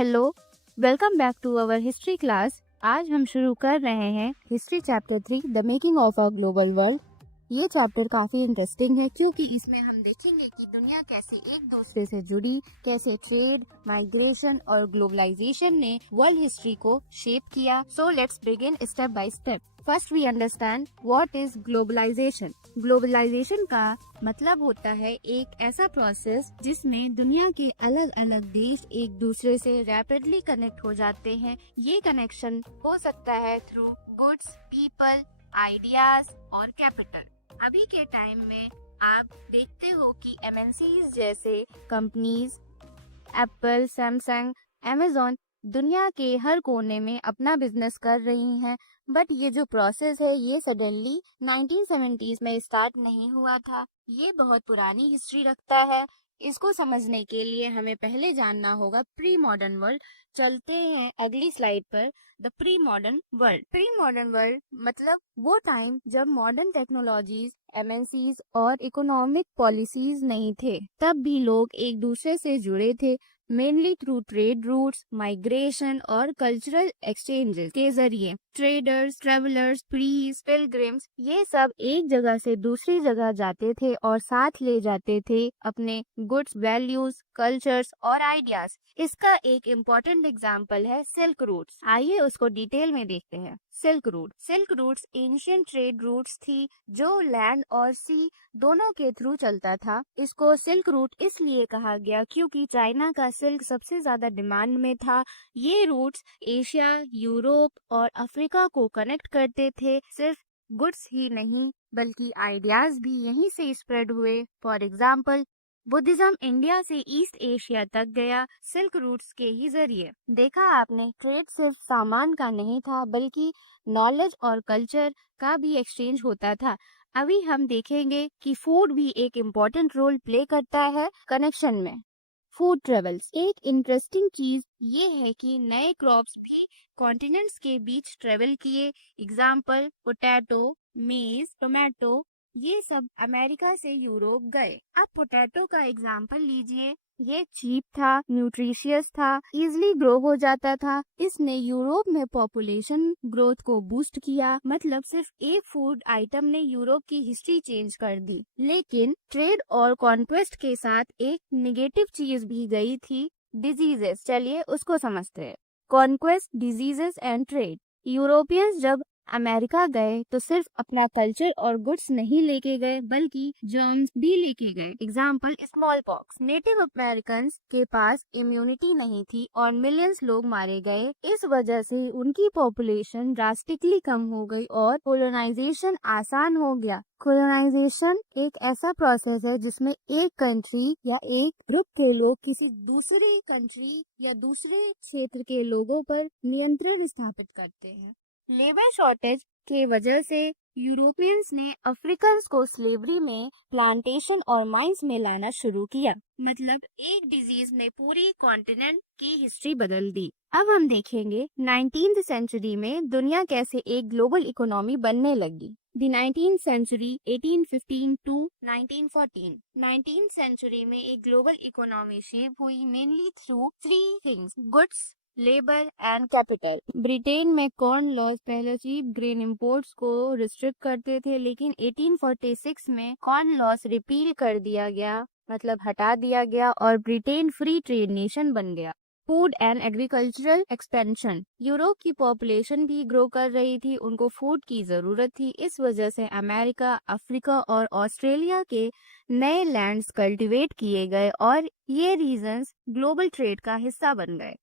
Hello, welcome back to our history class. आज हम शुरू कर रहे हैं history chapter 3 the making of a global world. ये चैप्टर काफी इंटरेस्टिंग है क्योंकि इसमें हम देखेंगे कि दुनिया कैसे एक दूसरे से जुड़ी, कैसे ट्रेड, माइग्रेशन और ग्लोबलाइजेशन ने वर्ल्ड हिस्ट्री को शेप किया। So let's begin step by step. First we understand what is globalization. Globalization का मतलब होता है एक ऐसा प्रोसेस जिसमें दुनिया के अलग अलग देश एक दूसरे से रैपिडली कनेक्ट हो जाते हैं। ये कनेक्शन हो सकता है थ्रू गुड्स, पीपल, आइडियाज और कैपिटल। अभी के टाइम में आप देखते हो कि एमएनसीज जैसे कंपनीज एप्पल, सैमसंग, अमेजोन दुनिया के हर कोने में अपना बिजनेस कर रही हैं। बट ये जो प्रोसेस है ये सडनली 1970s में स्टार्ट नहीं हुआ था। ये बहुत पुरानी हिस्ट्री रखता है। इसको समझने के लिए हमें पहले जानना होगा प्री मॉडर्न वर्ल्ड। चलते हैं अगली स्लाइड पर। The pre modern world. Pre modern world मतलब वो टाइम जब मॉडर्न टेक्नोलॉजीज, एमएनसीज और इकोनॉमिक पॉलिसीज नहीं थे। तब भी लोग एक दूसरे से जुड़े थे, mainly through trade routes, migration और कल्चरल एक्सचेंजेस के जरिए। ट्रेडर्स, ट्रेवलर्स, प्रीस्ट, पिलग्रिम्स ये सब एक जगह से दूसरी जगह जाते थे और साथ ले जाते थे अपने गुड्स, वैल्यूज, कल्चर्स और आइडियाज। इसका एक इम्पोर्टेंट एग्जाम्पल है सिल्क रूट्स। आइए उसको डिटेल में देखते हैं। Silk routes ancient trade routes थी जो लैंड और सी दोनों के थ्रू चलता था। इसको सिल्क रूट इसलिए कहा गया क्योंकि चाइना का सिल्क सबसे ज्यादा डिमांड में था। ये रूट्स एशिया, यूरोप और अफ्रीका को कनेक्ट करते थे। सिर्फ गुड्स ही नहीं बल्कि आइडियाज भी यहीं से स्प्रेड हुए। फॉर एग्जाम्पल, बुद्धिज्म इंडिया से ईस्ट एशिया तक गया सिल्क रूट्स के ही जरिए। देखा आपने, ट्रेड सिर्फ सामान का नहीं था बल्कि नॉलेज और कल्चर का भी एक्सचेंज होता था। अभी हम देखेंगे कि फूड भी एक इम्पोर्टेंट रोल प्ले करता है कनेक्शन में। Food travels. एक इंटरेस्टिंग चीज ये है कि नए क्रॉप्स भी कॉन्टिनेंट्स के बीच ट्रेवल किए। एग्जाम्पल, पोटैटो, मेज, टोमेटो ये सब अमेरिका से यूरोप गए। अब पोटैटो का एग्जाम्पल लीजिए। ये चीप था, न्यूट्रिशियस था, इजीली ग्रो हो जाता था। इसने यूरोप में पॉपुलेशन ग्रोथ को बूस्ट किया। मतलब सिर्फ एक फूड आइटम ने यूरोप की हिस्ट्री चेंज कर दी। लेकिन ट्रेड और कॉन्क्वेस्ट के साथ एक नेगेटिव चीज भी गई थी, डिजीजेस। चलिए उसको समझते हैं। Conquest, diseases and trade. Europeans जब अमेरिका गए तो सिर्फ अपना कल्चर और गुड्स नहीं लेके गए बल्कि जर्म्स भी लेके गए। Example, small pox. Native American के पास इम्यूनिटी नहीं थी और मिलियंस लोग मारे गए। इस वजह से उनकी पॉपुलेशन ड्रास्टिकली कम हो गई और कोलोनाइजेशन आसान हो गया। कोलोनाइजेशन एक ऐसा प्रोसेस है जिसमें एक कंट्री या एक ग्रुप के लोग किसी दूसरी कंट्री या दूसरे क्षेत्र के लोगों पर नियंत्रण स्थापित करते हैं। लेबर शॉर्टेज के वजह से यूरोपियंस ने अफ्रीकन्स को स्लेवरी में, प्लांटेशन और माइंस में लाना शुरू किया। मतलब एक डिजीज ने पूरी कॉन्टिनेंट की हिस्ट्री बदल दी। अब हम देखेंगे 19th सेंचुरी में दुनिया कैसे एक ग्लोबल इकोनॉमी बनने लगी। The 19th century 1815 to 1914। 19th century में एक ग्लोबल इकोनॉमी शेप हुई mainly through three things, goods, labour and capital. Britain में कॉर्न लॉज पहले चीप ग्रेन इंपोर्ट्स को रिस्ट्रिक्ट करते थे, लेकिन 1846 में कॉर्न लॉज रिपील कर दिया गया, मतलब हटा दिया गया और ब्रिटेन फ्री ट्रेड नेशन बन गया। Food and agricultural expansion. Europe की पॉपुलेशन भी ग्रो कर रही थी, उनको फूड की जरूरत थी। इस वजह से अमेरिका, अफ्रीका और ऑस्ट्रेलिया के नए लैंड्स कल्टीवेट किए गए और ये रीजन्स ग्लोबल ट्रेड का हिस्सा बन गए।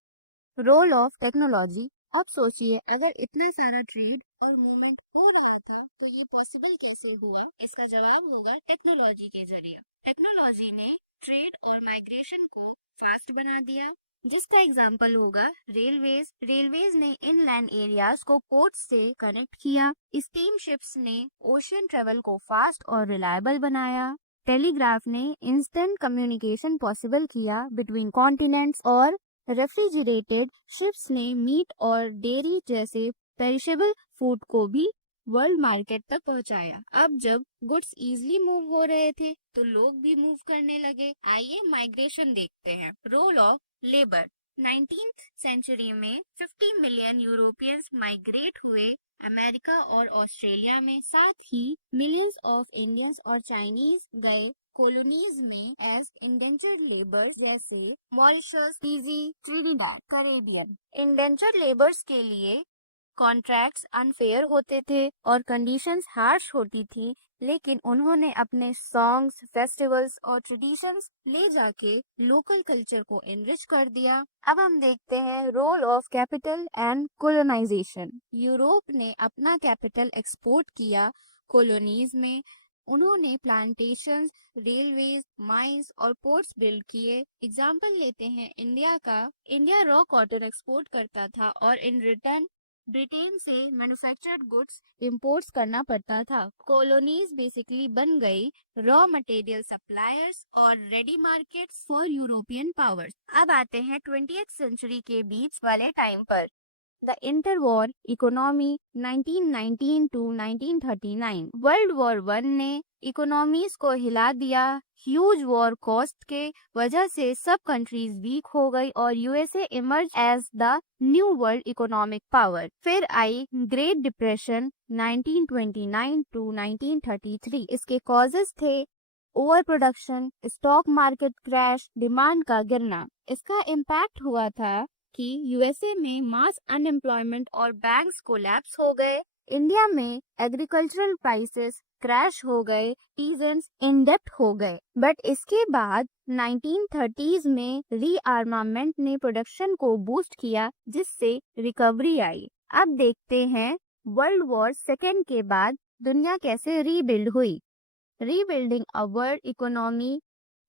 Role of technology. अब सोचिए, अगर इतना सारा ट्रेड और मूवमेंट हो रहा था तो ये पॉसिबल कैसे हुआ? इसका जवाब होगा टेक्नोलॉजी के जरिए। टेक्नोलॉजी ने ट्रेड और माइग्रेशन को फास्ट बना दिया, जिसका एग्जाम्पल होगा रेलवेज। रेलवेज ने इनलैंड एरियाज को पोर्ट्स से कनेक्ट किया। स्टीम शिप्स ने ओशियन ट्रेवल को फास्ट और रिलायबल बनाया। टेलीग्राफ ने इंस्टेंट कम्युनिकेशन पॉसिबल किया बिटवीन कॉन्टिनेंट्स और रेफ्रिजरेटेड शिप्स ने मीट और डेयरी जैसे पेरिशेबल फूड को भी वर्ल्ड मार्केट तक पहुंचाया। अब जब गुड्स इजीली मूव हो रहे थे तो लोग भी मूव करने लगे। आइए माइग्रेशन देखते हैं। Role of labour. 19th century में 50 मिलियन यूरोपियंस माइग्रेट हुए अमेरिका और ऑस्ट्रेलिया में, साथ ही मिलियंस ऑफ इंडियंस और चाइनीज गए कॉलोनीज में एज इंडेंचर्ड लेबर्स, जैसे Mauritius, Fiji, Trinidad, Caribbean. Indentured labours के लिए कॉन्ट्रैक्ट्स अनफेयर होते थे और कंडीशंस हार्श होती थी, लेकिन उन्होंने अपने सॉन्ग्स, फेस्टिवल्स और ट्रेडिशंस ले जाके लोकल कल्चर को एनरिच कर दिया। अब हम देखते हैं role of capital and colonization. Europe ने अपना कैपिटल एक्सपोर्ट किया कॉलोनीज में। उन्होंने प्लांटेशंस, रेलवेज, माइंस और पोर्ट्स बिल्ड किए। एग्जाम्पल लेते हैं इंडिया का। इंडिया रॉ कॉटन एक्सपोर्ट करता था और इन रिटर्न ब्रिटेन से मैन्युफैक्चर्ड गुड्स इंपोर्ट्स करना पड़ता था। कॉलोनीज बेसिकली बन गई रॉ मटेरियल सप्लायर्स और ready markets for European powers. अब आते हैं 20th सेंचुरी के बीच वाले टाइम पर। The interwar economy 1919 to 1939। World war 1 ने इकोनॉमीज को हिला दिया। ह्यूज वॉर कॉस्ट के वजह से सब कंट्रीज वीक हो गई और USA emerge as the new world economic power. फिर आई ग्रेट डिप्रेशन 1929 टू 1933। इसके कॉजेस थे over production, stock market crash, demand का गिरना। इसका इम्पैक्ट हुआ था कि यूएसए में मास अनएम्प्लॉयमेंट और बैंक्स कोलैप्स हो गए। इंडिया में एग्रीकल्चरल प्राइसेस क्रैश हो गए, सीजन्स इन डेप्ट हो गए। बट इसके बाद 1930s में रीआर्मामेंट ने प्रोडक्शन को बूस्ट किया, जिससे रिकवरी आई। अब देखते हैं वर्ल्ड वॉर सेकेंड के बाद दुनिया कैसे रीबिल्ड हुई। Rebuilding a world economy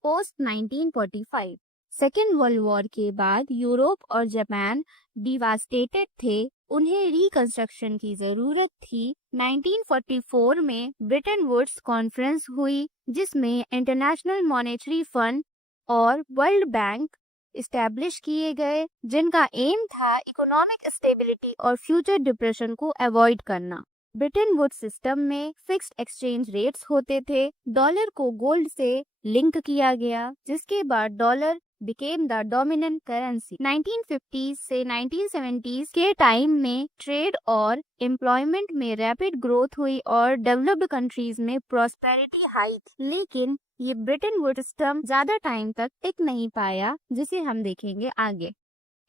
post 1945। Second world war के बाद यूरोप और जापान डिवास्टेटेड थे। उन्हें रिकंस्ट्रक्शन की जरूरत थी। 1944 में ब्रिटन वुड्स कॉन्फ्रेंस हुई, जिसमें इंटरनेशनल मॉनेटरी फंड और वर्ल्ड बैंक इस्टेब्लिश किए गए, जिनका एम था इकोनॉमिक स्टेबिलिटी और फ्यूचर डिप्रेशन को अवॉइड करना। ब्रिटन वुड्स सिस्टम में फिक्स्ड एक्सचेंज रेट्स होते थे। डॉलर को गोल्ड से लिंक किया गया, जिसके बाद dollar became the dominant currency। 1950s से 1970s के टाइम में ट्रेड और एम्प्लॉयमेंट में रैपिड ग्रोथ हुई और डेवलप्ड कंट्रीज में प्रॉस्पेरिटी हाई थी। लेकिन ये ब्रिटन वुड सिस्टम ज्यादा टाइम तक टिक नहीं पाया, जिसे हम देखेंगे आगे।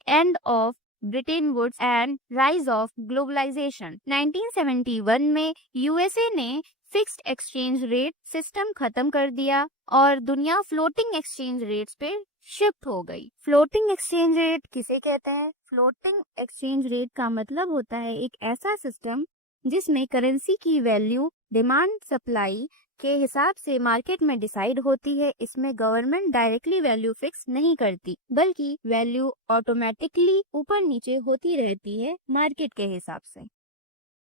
End of Bretton Woods and rise of globalization. 1971 में यूएसए ने फिक्स्ड एक्सचेंज रेट सिस्टम खत्म कर दिया और दुनिया फ्लोटिंग एक्सचेंज रेट्स पे शिफ्ट हो गई। फ्लोटिंग एक्सचेंज रेट किसे कहते हैं? फ्लोटिंग एक्सचेंज रेट का मतलब होता है एक ऐसा सिस्टम जिसमें करेंसी की वैल्यू डिमांड सप्लाई के हिसाब से मार्केट में डिसाइड होती है। इसमें गवर्नमेंट डायरेक्टली वैल्यू फिक्स नहीं करती, बल्कि वैल्यू ऑटोमेटिकली ऊपर नीचे होती रहती है मार्केट के हिसाब से।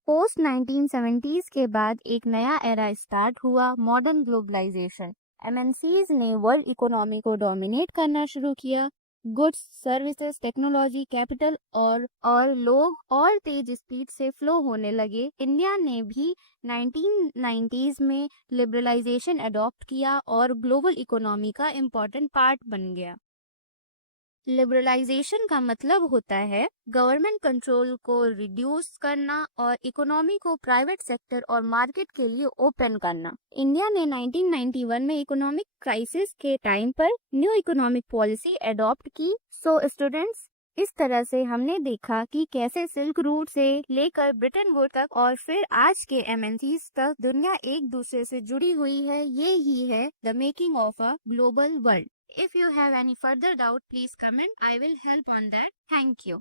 पोस्ट 1970s के बाद एक नया एरा स्टार्ट हुआ, मॉडर्न ग्लोबलाइजेशन। एमएनसीज ने वर्ल्ड इकोनॉमी को डोमिनेट करना शुरू किया। गुड्स, सर्विसेज, टेक्नोलॉजी, कैपिटल और लोग और तेज स्पीड से फ्लो होने लगे। इंडिया ने भी 1990s में लिबरलाइजेशन अडॉप्ट किया और ग्लोबल इकोनॉमी का इम्पोर्टेंट पार्ट बन गया। लिबरलाइजेशन का मतलब होता है गवर्नमेंट कंट्रोल को रिड्यूस करना और इकोनॉमी को प्राइवेट सेक्टर और मार्केट के लिए ओपन करना। इंडिया ने 1991 में इकोनॉमिक क्राइसिस के टाइम पर न्यू इकोनॉमिक पॉलिसी अडॉप्ट की। सो स्टूडेंट्स, इस तरह से हमने देखा कि कैसे सिल्क रूट से लेकर ब्रिटेन वुड तक और फिर आज के एमएनसीज तक दुनिया एक दूसरे से जुड़ी हुई है। ये ही है the making of a global world. If you have any further doubt, please comment. I will help on that. Thank you.